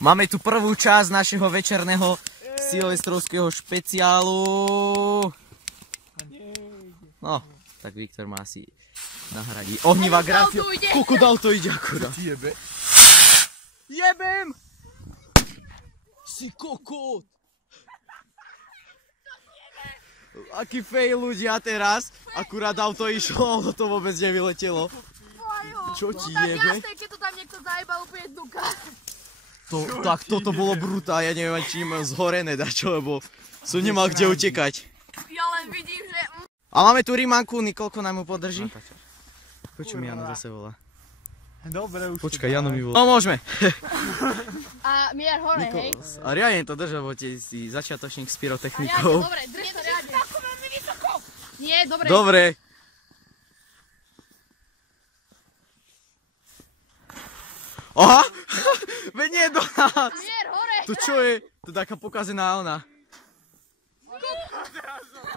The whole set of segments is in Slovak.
Máme tu prvú časť našeho večerného silvestrovského špeciálu. No, tak Viktor má asi nahradí. Ohnivá Grácia. Koľko dal to ide akurát. Jebe. Jebem! Si kokot! Aký fail ľudia teraz. Akurát auto išlo, ono to vôbec nevyletelo. Čo ti jebe? No tak jasné, keď to tam niekto zajebal úplne dnuka. Tak toto bolo brutál, ja neviem, či im zhorené dačo, lebo som nemal kde utekať. Ja len vidím, že... A máme tu Rimanku, Nikolko nám ju podrží. Počuj mi, Jano zase volá. Dobre, už. Počkaj, Jano mi volá. No môžeme. A mier hore, hej? A riadne to drža, bo ty si začiatočník s A riadne, pyrotechnikou. dobre, drž to riadne. Nie, dobre. Dobre. Aha! Veď nie do nás! Mier hore. To čo je? To taká pokazená ona.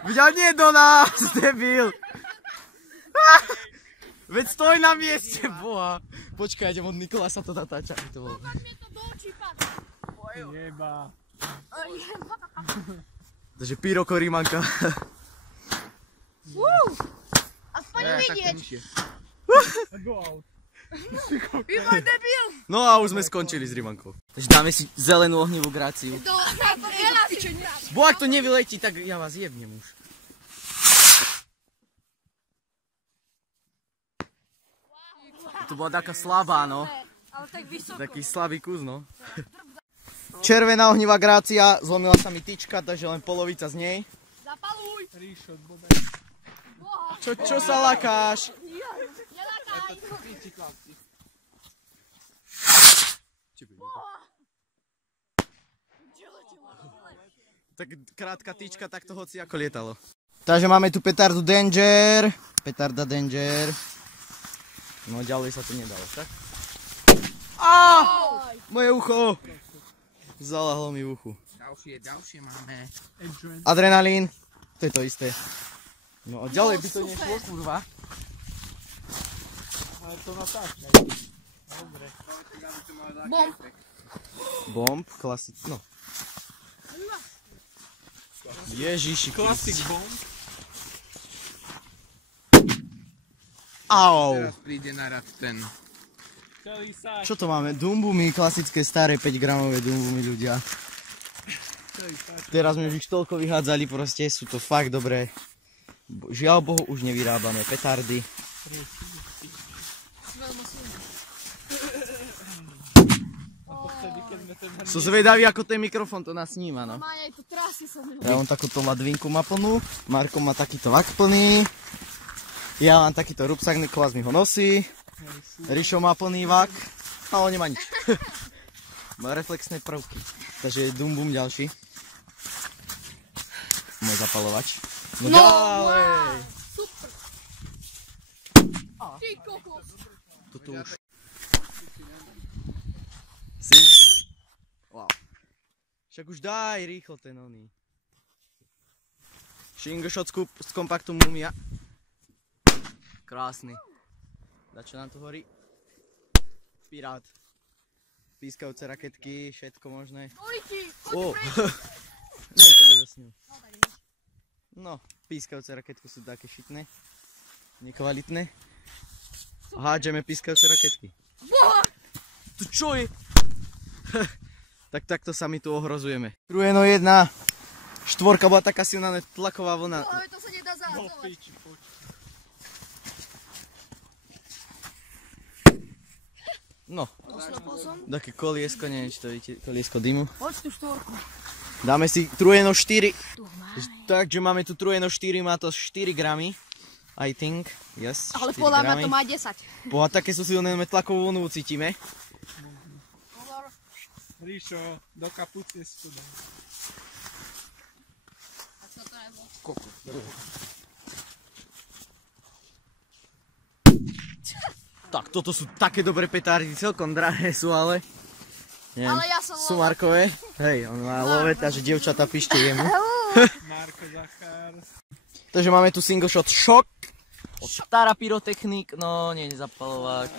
Veď ale nie do nás, debil! Veď stoj na mieste, boha! Počkaj, idem od Nikolasa to natáčať. Pokaž mi to do očí, páč. Jeba. Takže pyroko Rimanka. Aspoň vidieť. Go out. Iba debil. No a už sme skončili s Rimankou. Takže dáme si zelenú ohnivú Gráciu. Bo ak to nevyletí, tak ja vás jebnem už. To bola taká slabá, no. Ale tak vysoko. Taký slabý kus, no. Červená ohnivá Grácia, zlomila sa mi tyčka, takže len polovica z nej. Zapaluj. Ríšo, bodaj. Čo sa lakáš? Nelakaj. Tak krátka tyčka, tak to hoci ako lietalo. Takže máme tu petardu Danger. Petarda Danger. No ďalej sa to nedalo, tak? Moje ucho! Zalahlo mi v uchu. Ďalšie máme. Adrenalín. To je to isté. No a ďalej by to nešlo, kurva. Ale to natáčaj. Dobre. Bomb. Bomb, klasik, no. Ježiši Classic Kriste. bomb. Au. Teraz príde na rad ten. Celý sáč. Čo to máme? Dumbumy, klasické staré 5 gramové dumbumy ľudia. Celý sáč. Teraz mi už ich toľko vyhádzali, proste sú to fakt dobré. Žiaľ Bohu, už nevyrábame petardy. Som zvedavý, ako ten mikrofón to nás sníma, no. Máňaj, to trasy som mil. Ja mám takúto ladvinku má plnú, Marko má takýto vak plný, ja mám takýto rúbsak, Nikolás mi ho nosí, Rišo má plný vak a on nemá nič. Má reflexné prvky, takže je dumbum ďalší. Môj zapalovač. No ďalej! Super. Ty kokos. Toto už. Wow. Však už daj rýchlo ten oný. Shingle-shot z kompaktu Mumia. Krásny. Dačo nám tu horí? Pirát. Pískajúce raketky, všetko možné. Dvojky. Ó. Nie, to bude s ním. No, pískajúce raketky sú také šitné. Nekvalitné. Hádžeme pískajúce raketky. Boha. To čo je? Tak takto sa my tu ohrozujeme. Trujeno 1. Štvorka bola taká silná tlaková vlna. Ale to sa nedá zahadzovať. No. Také koliesko, neviem či to vidíte, koliesko dymu. Hoď tú štvorku. Dáme si trujeno 4. Tu máme. Takže máme tu trujeno 4, má to 4 gramy. I think, yes. Ale 4 podľa mňa gramy. to má 10. Boha, také sú silné, tlakovú vlnu cítime. Ríšo, do kapucie studem. A čo to je? Tak, toto sú také dobré petardy, celkom drahé sú, ale... Neviem, Ale ja som sú love. Markové. Hej, on má love, takže dievčatá píšte jemu. Marko Zachár. Takže máme tu single shot Shock. Stará pyrotechnik, no nie, nezapalovač.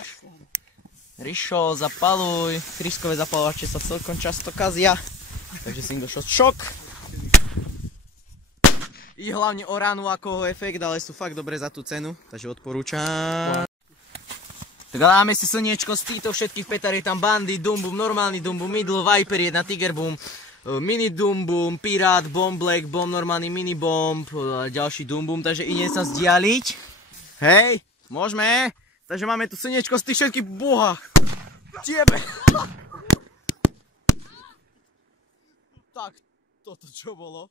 Rišo, zapaluj. Kryskové zapalovače sa celkom často kazia. Takže single shot šok. I hlavne o ránu alkohol efekt, ale sú fakt dobré za tú cenu. Takže odporúčam. Tak dáme si slniečko z týchto všetkých petar. Je tam Bandy, Dumbum, normálny Dumbum, Middle, Viper 1, Tiger Boom, Mini Dumbum, Pirát, Bomb Black, Bomb normálny Mini Bomb, ďalší Dumbum. Takže idem sa vzdialiť. Hej, môžeme. Takže máme tu slniečko z tých všetkých boha. Tiebe. Tak, toto čo bolo?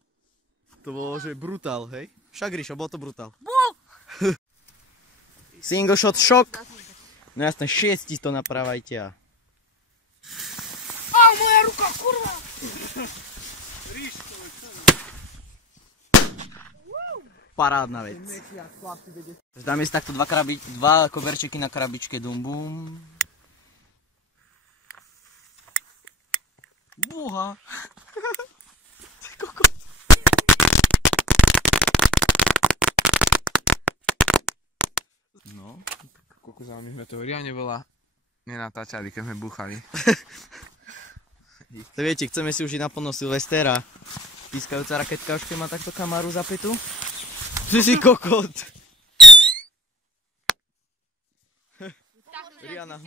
To bolo, že brutál, hej? Však Ríšo, bol to brutál. Single shot šok. No jasné, 6 to napravajte a... moja ruka, kurva! Parádna vec. Dáme si takto dva koberčeky na krabičke Dumbum. Boha. No. Koľko za my sme toho riadne veľa nenatáčali, keď sme búchali. To viete, chceme si už ísť naplno Silvestera. Pískajúca raketka už keď má takto kamaru zapätú. Ty si kokot. Riana,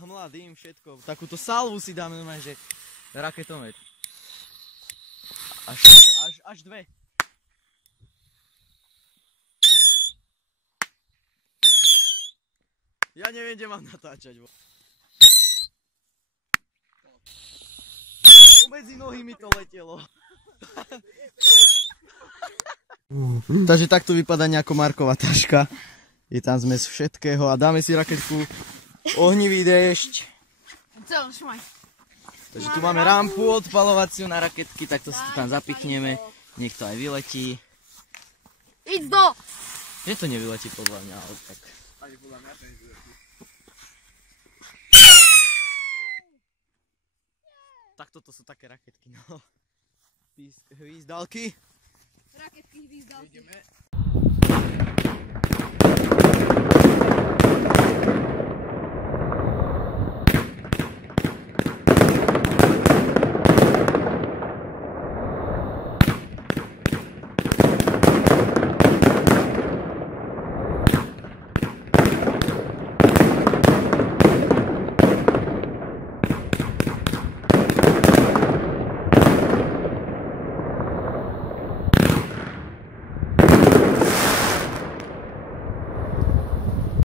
hmla, dým, všetko. Takúto salvu si dáme normálne, že raketomet. Až dve. Ja neviem, kde mám natáčať. Medzi nohy mi to letelo. Takže takto vypadá nejako Markova taška. Je tam zmes všetkého a dáme si raketku. Ohnivý déšť. Takže tu máme rampu odpalovaciu na raketky, tak to si tu tam zapichneme. Nech to aj vyletí. Íď do! Že to nevyletí podľa mňa, ale tak. Tak toto sú také raketky, no. Hvízdalky. Raketky, hvízdalky.